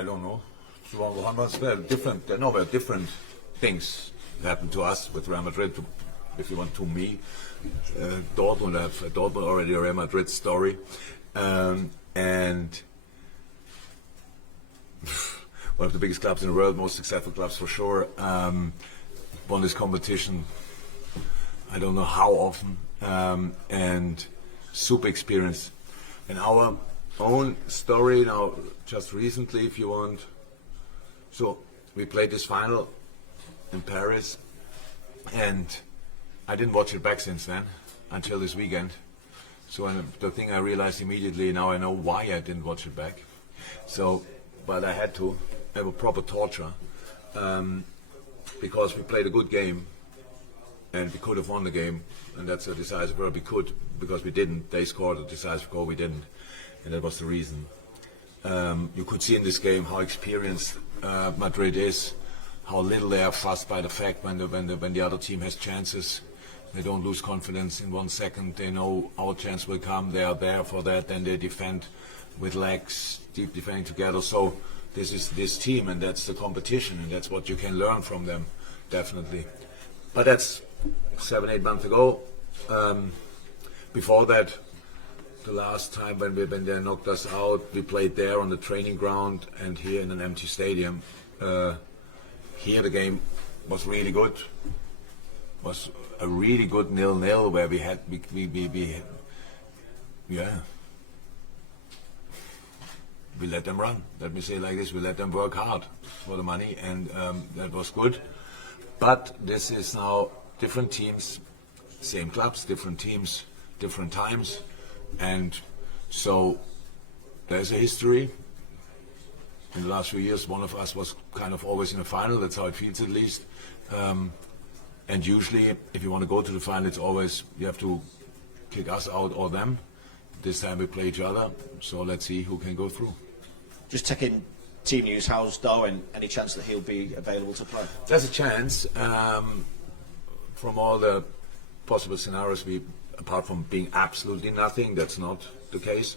I don't know. Different things happened to us with Real Madrid. If you want to me, Dortmund already a Real Madrid story, and one of the biggest clubs in the world, most successful clubs for sure. Won this competition, I don't know how often, and super experience. And our own story now, just recently, if you want. So we played this final in Paris, and I didn't watch it back since then until this weekend. So the thing I realized immediately, now I know why I didn't watch it back. So, but I had to have a proper torture because we played a good game and we could have won the game, and that's a decisive word. We could, because we didn't. They scored a decisive goal, we didn't, and that was the reason. You could see in this game how experienced Madrid is, how little they are fussed by the fact when the other team has chances. They don't lose confidence in 1 second. They know our chance will come. They are there for that. Then they defend with legs, deep defending together. So this is this team, and that's the competition, and that's what you can learn from them, definitely. But that's 7-8 months ago. Before that, the last time when they knocked us out, we played there on the training ground and here in an empty stadium. Here the game was really good. Was a really good 0-0 where we let them run. Let me say it like this: we let them work hard for the money, and that was good. But this is now different teams, same clubs, different teams, different times, and so there's a history. In the last few years, one of us was kind of always in the final. That's how it feels, at least. And usually, if you want to go to the final, it's always you have to kick us out or them. This time we play each other, so let's see who can go through. Just checking team news. How's Darwin? Any chance that he'll be available to play? There's a chance. From all the possible scenarios, apart from being absolutely nothing, that's not the case.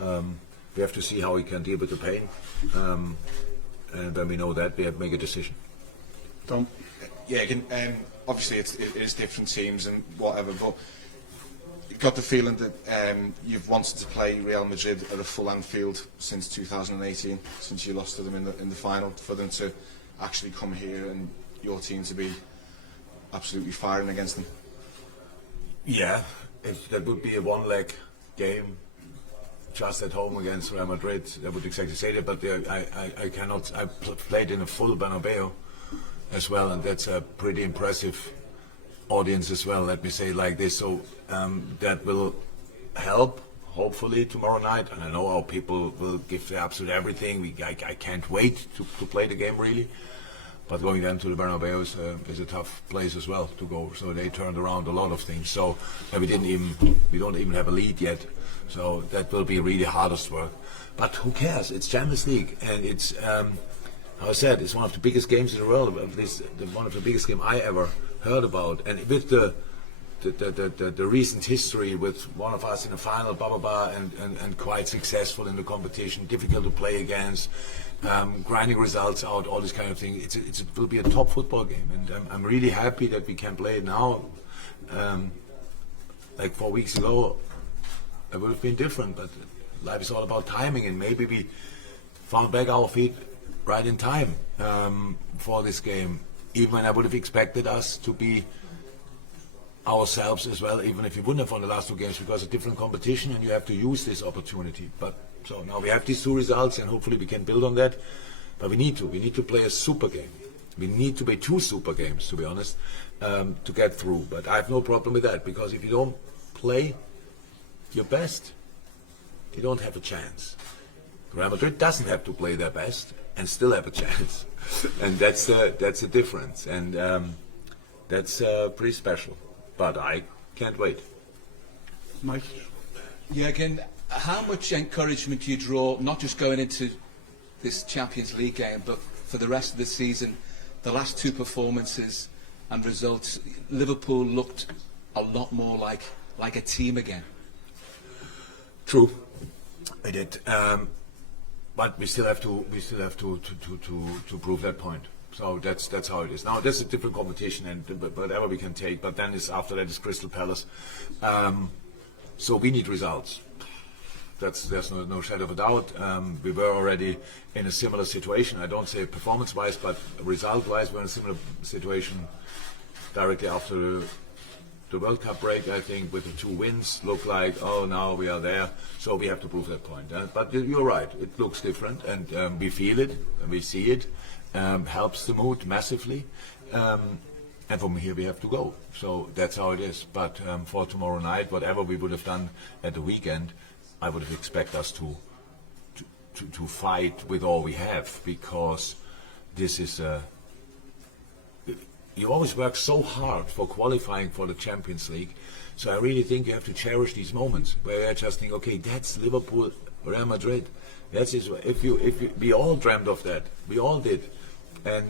We have to see how he can deal with the pain, and when we know that, we have to make a decision. Tom? Yeah, again, obviously it is different teams and whatever, but you got the feeling that you've wanted to play Real Madrid at a full Anfield since 2018, since you lost to them in the final, for them to actually come here and your team to be absolutely firing against them. Yeah, if that would be a one-leg game, just at home against Real Madrid, I would exactly say that, but I cannot. I played in a full Bernabeu as well, and that's a pretty impressive audience as well, let me say it like this. So that will help, hopefully, tomorrow night. And I know our people will give their absolute everything. I can't wait to play the game, really. But going down to the Bernabeu is a tough place as well to go. So they turned around a lot of things. So we don't even have a lead yet. So that will be really hardest work. But who cares? It's Champions League, and it's how I said, it's one of the biggest games in the world. At least one of the biggest game I ever heard about. And with the recent history with one of us in the final, blah blah blah, and quite successful in the competition, difficult to play against, grinding results out, all this kind of thing. It will be a top football game, and I'm really happy that we can play it now. Like 4 weeks ago, it would have been different, but life is all about timing, and maybe we found back our feet right in time for this game. Even when I would have expected us to be ourselves as well, even if we wouldn't have won the last two games, because it's a different competition and you have to use this opportunity. But so now we have these two results, and hopefully we can build on that. But we need to play a super game. We need to play two super games, to be honest, to get through. But I have no problem with that, because if you don't play your best, you don't have a chance. Real Madrid doesn't have to play their best and still have a chance, and that's a difference, and that's pretty special. But I can't wait. Mike? Yeah, again, how much encouragement do you draw, not just going into this Champions League game, but for the rest of the season? The last two performances and results, Liverpool looked a lot more like a team again. True, I did. but we still have to prove that point. So that's how it is. Now that's a different competition, and whatever we can take. But then after that is Crystal Palace. So we need results. There's no shadow of a doubt. We were already in a similar situation. I don't say performance-wise, but result-wise, we're in a similar situation directly after the World Cup break. I think with the 2 wins, look like now we are there. So we have to prove that point. But you're right. It looks different, and we feel it, and we see it. Helps the mood massively. And from here we have to go. So that's how it is. But for tomorrow night, whatever we would have done at the weekend, I would have expected us to fight with all we have, because this is you always work so hard for qualifying for the Champions League. So I really think you have to cherish these moments where you just think, okay, that's Liverpool, Real Madrid. That's it. If we all dreamt of that, we all did, and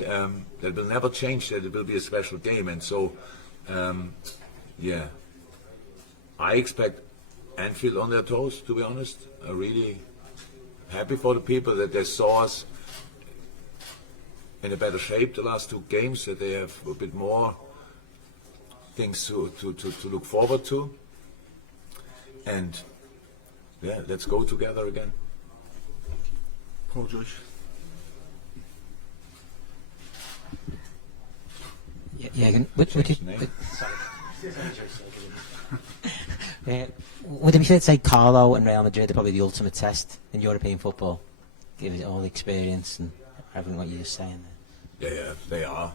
that will never change. That it will be a special game, and so yeah, I expect Anfield on their toes, to be honest. I'm really happy for the people that they saw us in a better shape the last 2 games, that they have a bit more things to look forward to. And yeah, let's go together again. Paul Joyce. Would it be fair to say Carlo and Real Madrid are probably the ultimate test in European football, given all the experience and everything what you're just saying there? Yeah, they are.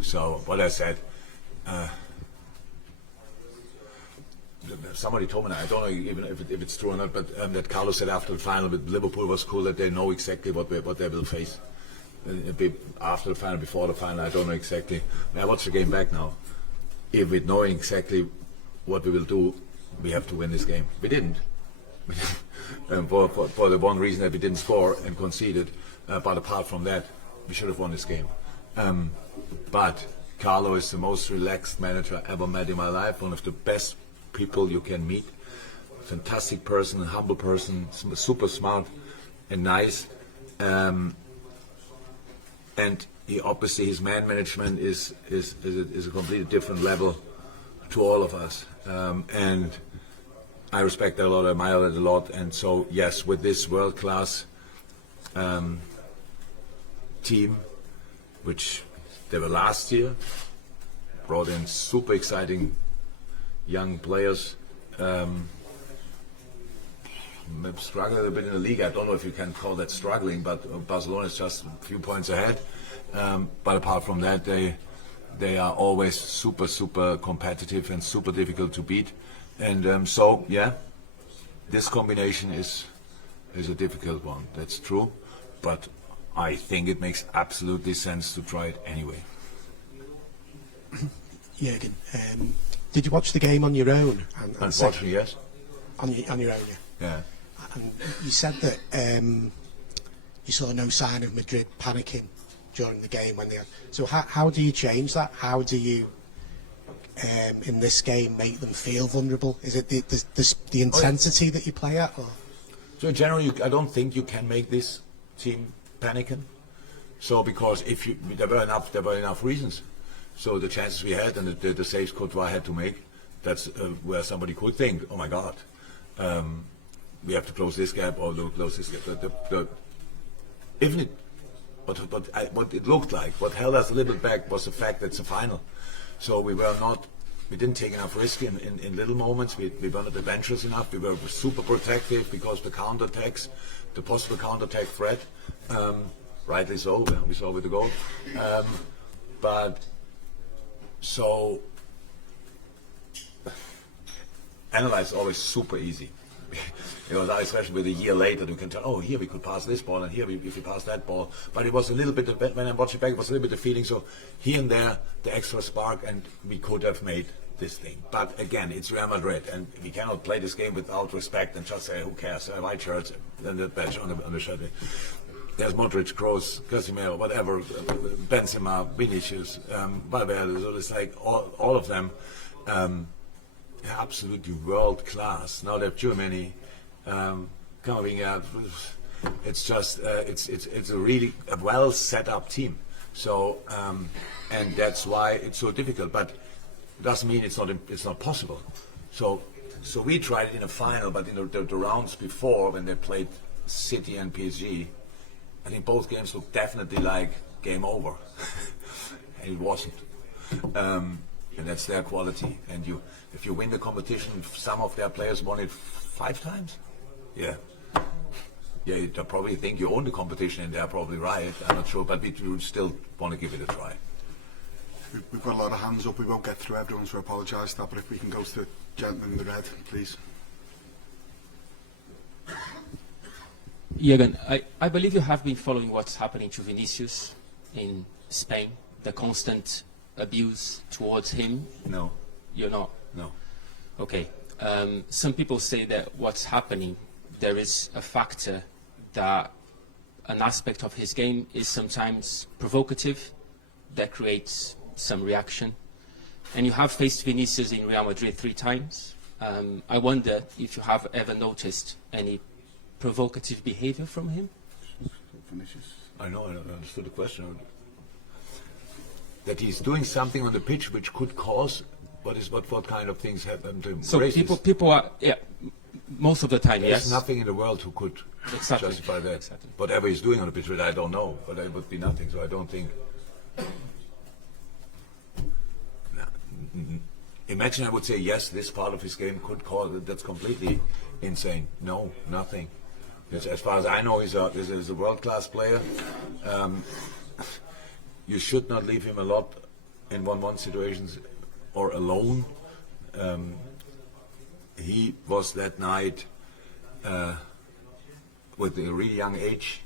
So what I said, somebody told me, I don't know even if it's true or not, but that Carlos said after the final with Liverpool was cool, that they know exactly what they will face. After the final, before the final, I don't know exactly. I watched the game back now. If we knowing exactly what we will do, we have to win this game. We didn't. For the one reason that we didn't score and conceded. But apart from that, we should have won this game. But Carlo is the most relaxed manager I ever met in my life. One of the best people you can meet. Fantastic person, a humble person, super smart and nice. And obviously his man management is a completely different level to all of us. And I respect that a lot, I admire that a lot. And so, yes, with this world-class team, which they were last year, brought in super exciting young players, struggling a bit in the league. I don't know if you can call that struggling, but Barcelona is just a few points ahead. But apart from that, they are always super competitive and super difficult to beat. And so, yeah, this combination is a difficult one. That's true. But I think it makes absolutely sense to try it anyway. Jurgen, did you watch the game on your own? Unfortunately, yes. On your own, yeah. Yeah. And you said that you saw no sign of Madrid panicking during the game when they had. So how do you change that? How do you, in this game, make them feel vulnerable? Is it the intensity that you play at? Or? So in general, I don't think you can make this team panicking. So because there were enough reasons. So the chances we had and the saves Courtois had to make, that's where somebody could think, oh my God, we have to close this gap or close this gap. Even it, what it looked like, what held us a little bit back was the fact that it's a final. So we didn't take enough risk in little moments. We were not adventurous enough. We were super protective because the counterattacks, the possible counterattack threat, rightly so, we saw with the goal. But so analyze is always super easy. Now especially with a year later, you can tell, oh, here we could pass this ball, and here if we pass that ball. But it was a little bit, when I watched it back, it was a little bit of feeling. So here and there, the extra spark, and we could have made this thing. But again, it's Real Madrid, and we cannot play this game without respect and just say, who cares? White shirts and the badge on the shirt. There's Modric, Kroos, Casemiro, whatever, Benzema, Vinicius, Valverde. So it's like all of them. Absolutely world class. Now they have Germany coming out. It's just it's a really well set up team. So and that's why it's so difficult. But it doesn't mean it's not possible. So we tried it in a final, but in the rounds before, when they played City and PSG, I think both games looked definitely like game over, and it wasn't. And that's their quality. And if you win the competition, some of their players won it 5 times. Yeah, you probably think you own the competition, and they're probably right. I'm not sure, but we do still want to give it a try. We've got a lot of hands up. We won't get through everyone, so I apologise for that. But if we can go to the gentleman in the red, please. Jurgen, I believe you have been following what's happening to Vinicius in Spain, the constant abuse towards him. No. You're not? No. Okay. Some people say that what's happening, there is a factor that an aspect of his game is sometimes provocative, that creates some reaction. And you have faced Vinicius in Real Madrid 3 times. I wonder if you have ever noticed any provocative behavior from him? I know, I understood the question. That he's doing something on the pitch which could cause what kind of things happen to him? So people are, yeah, most of the time, There's yes. nothing in the world who could justify that. Exactly. Whatever he's doing on the pitch, I don't know, but it would be nothing. So I don't think. Imagine I would say yes, this part of his game could cause it. That's completely insane. No, nothing. As far as I know, he's a world-class player. You should not leave him a lot in 1-1 situations or alone. He was that night with a really young age.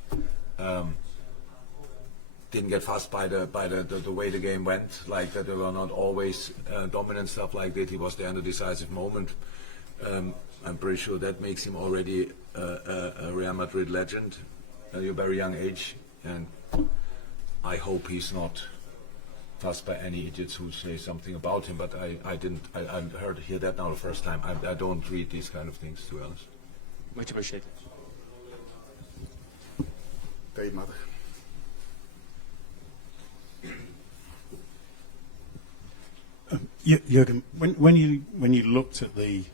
Didn't get fussed by the way the game went, like that they were not always dominant, stuff like that. He was there in the decisive moment. I'm pretty sure that makes him already a Real Madrid legend at a very young age, and I hope he's not fussed by any idiots who say something about him. But I hear that now the first time. I don't read these kind of things, to be honest. Much appreciated. Dave Mather. Jurgen, when you looked at the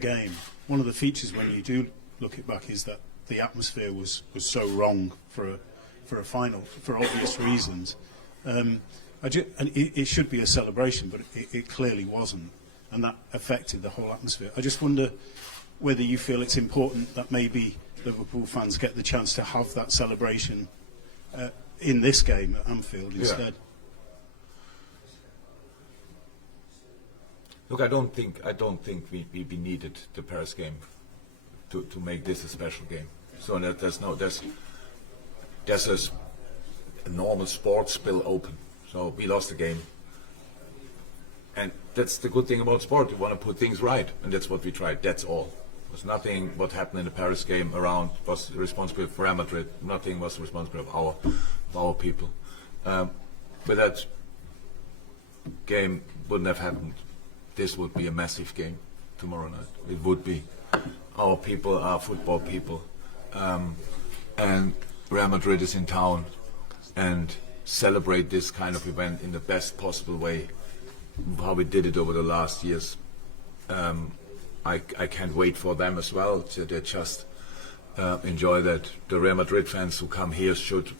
game, one of the features when you do look it back is that the atmosphere was so wrong for a final for obvious reasons. And it should be a celebration, but it clearly wasn't, and that affected the whole atmosphere. I just wonder whether you feel it's important that maybe Liverpool fans get the chance to have that celebration in this game at Anfield instead. Look, I don't think we needed the Paris game to make this a special game. So there's a normal sports spill open. So we lost the game, and that's the good thing about sport. You want to put things right, and that's what we tried. That's all. There's nothing what happened in the Paris game around was responsible for Real Madrid. Nothing was responsible of our people. With that game wouldn't have happened. This would be a massive game tomorrow night. It would be. Our people are football people, and Real Madrid is in town, and celebrate this kind of event in the best possible way, how we did it over the last years. I can't wait for them as well to just enjoy that. The Real Madrid fans who come here should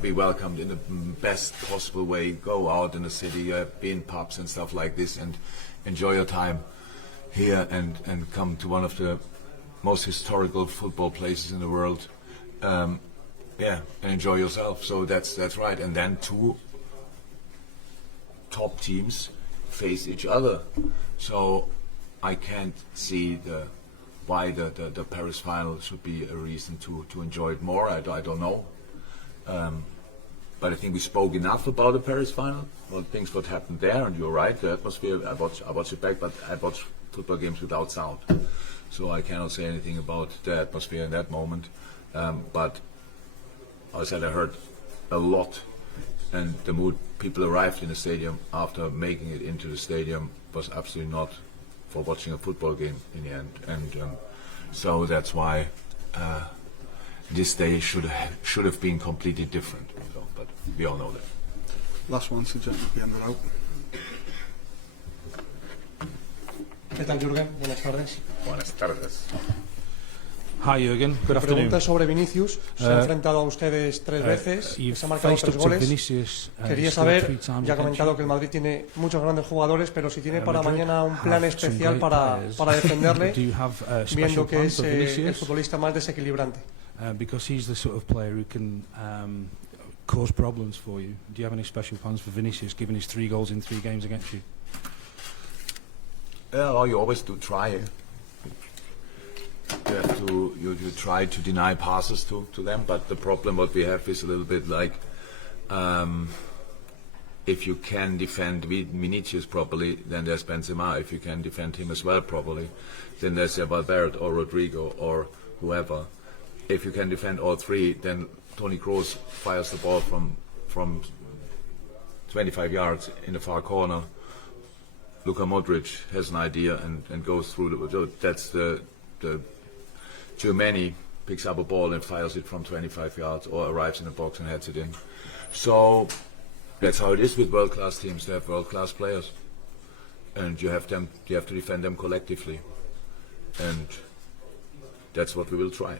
be welcomed in the best possible way. Go out in the city, be in pubs and stuff like this, and enjoy your time here, and come to one of the most historical football places in the world. And enjoy yourself. So that's right. And then 2 top teams face each other. So I can't see why the Paris final should be a reason to enjoy it more. I don't know. But I think we spoke enough about the Paris final, things what happened there, and you're right, the atmosphere, I watch it back, but I watch football games without sound. So I cannot say anything about the atmosphere in that moment. But as I said, I heard a lot, and the mood people arrived in the stadium after making it into the stadium was absolutely not for watching a football game in the end. And so that's why this day should have been completely different. So, but we all know that. Last one, so gentlemen, at the end of the route. ¿Qué tal, Jurgen? Buenas tardes. Buenas tardes. Hi Jurgen, good Mi afternoon. pregunta es sobre Vinicius. Se ha enfrentado a ustedes 3 veces, You've se ha marcado faced 3 up to goles. Vinicius, Quería he's scored 3 saber, times ya ha against comentado you. que el Madrid tiene muchos grandes jugadores, pero si tiene para Madrid mañana un plan have some especial great para players. defenderle, Do you have a special viendo que plan es for el Vinicius? futbolista más desequilibrante. Because he's the sort of player who can cause problems for you. Do you have any special plans for Vinicius, given his 3 goals in 3 games against you? Well, you always do try. You have to you try to deny passes to them, but the problem what we have is a little bit like if you can defend Vinicius properly, then there's Benzema. If you can defend him as well properly, then there's Valverde or Rodrigo or whoever. If you can defend all 3, then Toni Kroos fires the ball from 25 yards in the far corner. Luka Modric has an idea and goes through so that's the Germany picks up a ball and fires it from 25 yards or arrives in the box and heads it in. So that's how it is with world-class teams. They have world-class players, and you have to defend them collectively, and that's what we will try.